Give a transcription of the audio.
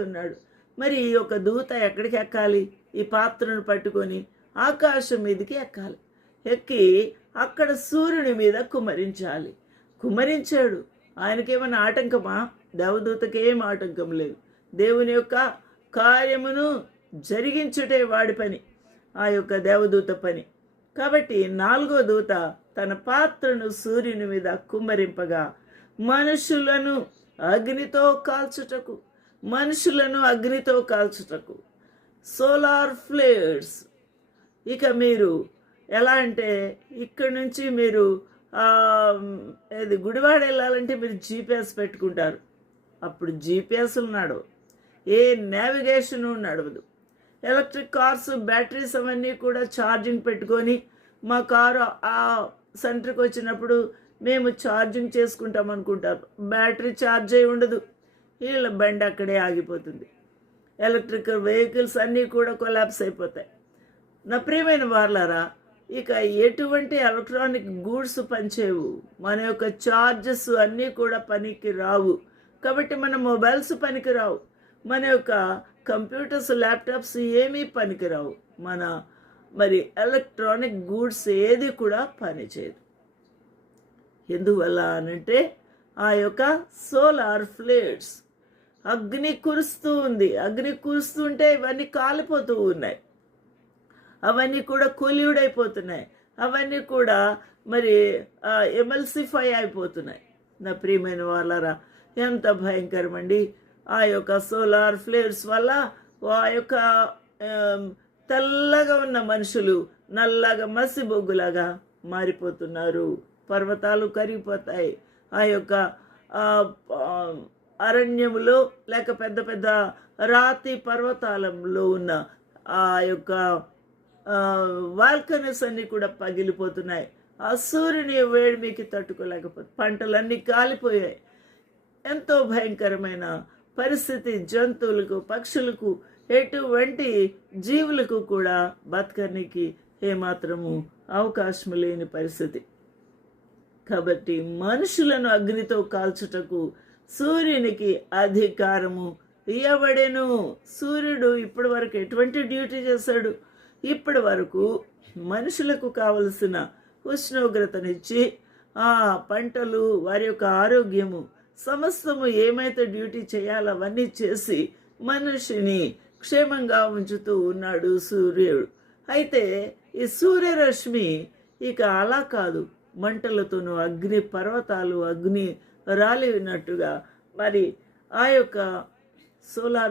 ఉన్నాడు. మరి ఒక దూత ఎక్కడికి ఎక్కాలి? ఈ పాత్రను పట్టుకొని ఆకాశం మీదకి ఎక్కాలి. ఎక్కి అక్కడ సూర్యుని మీద కుమ్మరించాలి. కుమ్మరించాడు. ఆయనకేమైనా ఆటంకమా? దేవదూతకి ఏం ఆటంకం లేదు. దేవుని యొక్క కార్యమును జరిగించుటే వాడి పని, ఆ యొక్క దేవదూత పని. కాబట్టి 4వ దూత తన పాత్రను సూర్యుని మీద కుమ్మరింపగా మనుషులను అగ్నితో కాల్చుటకు సోలార్ ఫ్లేర్స్. ఇక మీరు ఎలా అంటే ఇక్కడి నుంచి మీరు ఏది గుడివాడ వెళ్ళాలంటే మీరు జీపీఎస్ పెట్టుకుంటారు. అప్పుడు జీపీఎస్లు నడవు, ఏ నావిగేషను నడవదు. ఎలక్ట్రిక్ కార్స్, బ్యాటరీస్ అవన్నీ కూడా ఛార్జింగ్ పెట్టుకొని మా కారు ఆ సెంటర్కి వచ్చినప్పుడు మేము ఛార్జింగ్ చేసుకుంటాం అనుకుంటారు. బ్యాటరీ ఛార్జ్ అయి ఉండదు, వీళ్ళ బండి అక్కడే ఆగిపోతుంది. ఎలక్ట్రికల్ వెహికల్స్ అన్నీ కూడా కొలాప్స్ అయిపోతాయి. నా ప్రియమైన వార్లారా, ఇక ఎటువంటి ఎలక్ట్రానిక్ గూడ్స్ పనిచేయవు. మన యొక్క ఛార్జెస్ అన్నీ కూడా పనికి రావు. కాబట్టి మన మొబైల్స్ పనికి రావు, మన యొక్క కంప్యూటర్స్, ల్యాప్టాప్స్ ఏమీ పనికిరావు. మరి ఎలక్ట్రానిక్ గూడ్స్ ఏది కూడా పనిచేయదు. ఎందువల్ల అనంటే ఆ యొక్క సోలార్ ఫ్లేర్స్, అగ్ని కురుస్తూ ఉంది. అగ్ని కురుస్తుంటే ఇవన్నీ కాలిపోతూ ఉన్నాయి, అవన్నీ కూడా కొల్యూడైపోతున్నాయి, అవన్నీ కూడా మరి ఎమల్సిఫై అయిపోతున్నాయి. నా ప్రియమైన వాళ్ళరా, ఎంత భయంకరమండి! ఆ యొక్క సోలార్ ఫ్లేర్స్ వల్ల ఆ యొక్క తెల్లగా ఉన్న మనుషులు నల్లగా మసిబొగ్గులాగా మారిపోతున్నారు. పర్వతాలు కరిగిపోతాయి. ఆ యొక్క అరణ్యములో లేక పెద్ద పెద్ద రాతి పర్వతాలలో ఉన్న ఆ యొక్క వాల్కనీస్ అన్నీ కూడా పగిలిపోతున్నాయి. ఆ సూర్యుని వేడిమికి తట్టుకోలేకపోతే పంటలన్నీ కాలిపోయాయి. ఎంతో భయంకరమైన పరిస్థితి. జంతువులకు, పక్షులకు, ఎటువంటి జీవులకు కూడా బతకడానికి ఏమాత్రము అవకాశం లేని పరిస్థితి. కాబట్టి మనుషులను అగ్నితో కాల్చుటకు సూర్యునికి అధికారము ఇవ్వబడెను. సూర్యుడు ఇప్పటి వరకు ఎటువంటి డ్యూటీ చేశాడు? ఇప్పటి వరకు మనుషులకు కావలసిన ఉష్ణోగ్రతనిచ్చి ఆ పంటలు, వారి యొక్క ఆరోగ్యము, సమస్తము ఏమైతే డ్యూటీ చేయాలో అవన్నీ చేసి మనిషిని క్షేమంగా ఉంచుతూ ఉన్నాడు సూర్యుడు. అయితే ఈ సూర్యరశ్మి ఇక అలా కాదు, మంటలతోనూ అగ్ని పర్వతాలు అగ్ని రాలినట్టుగా మరి ఆ యొక్క సోలార్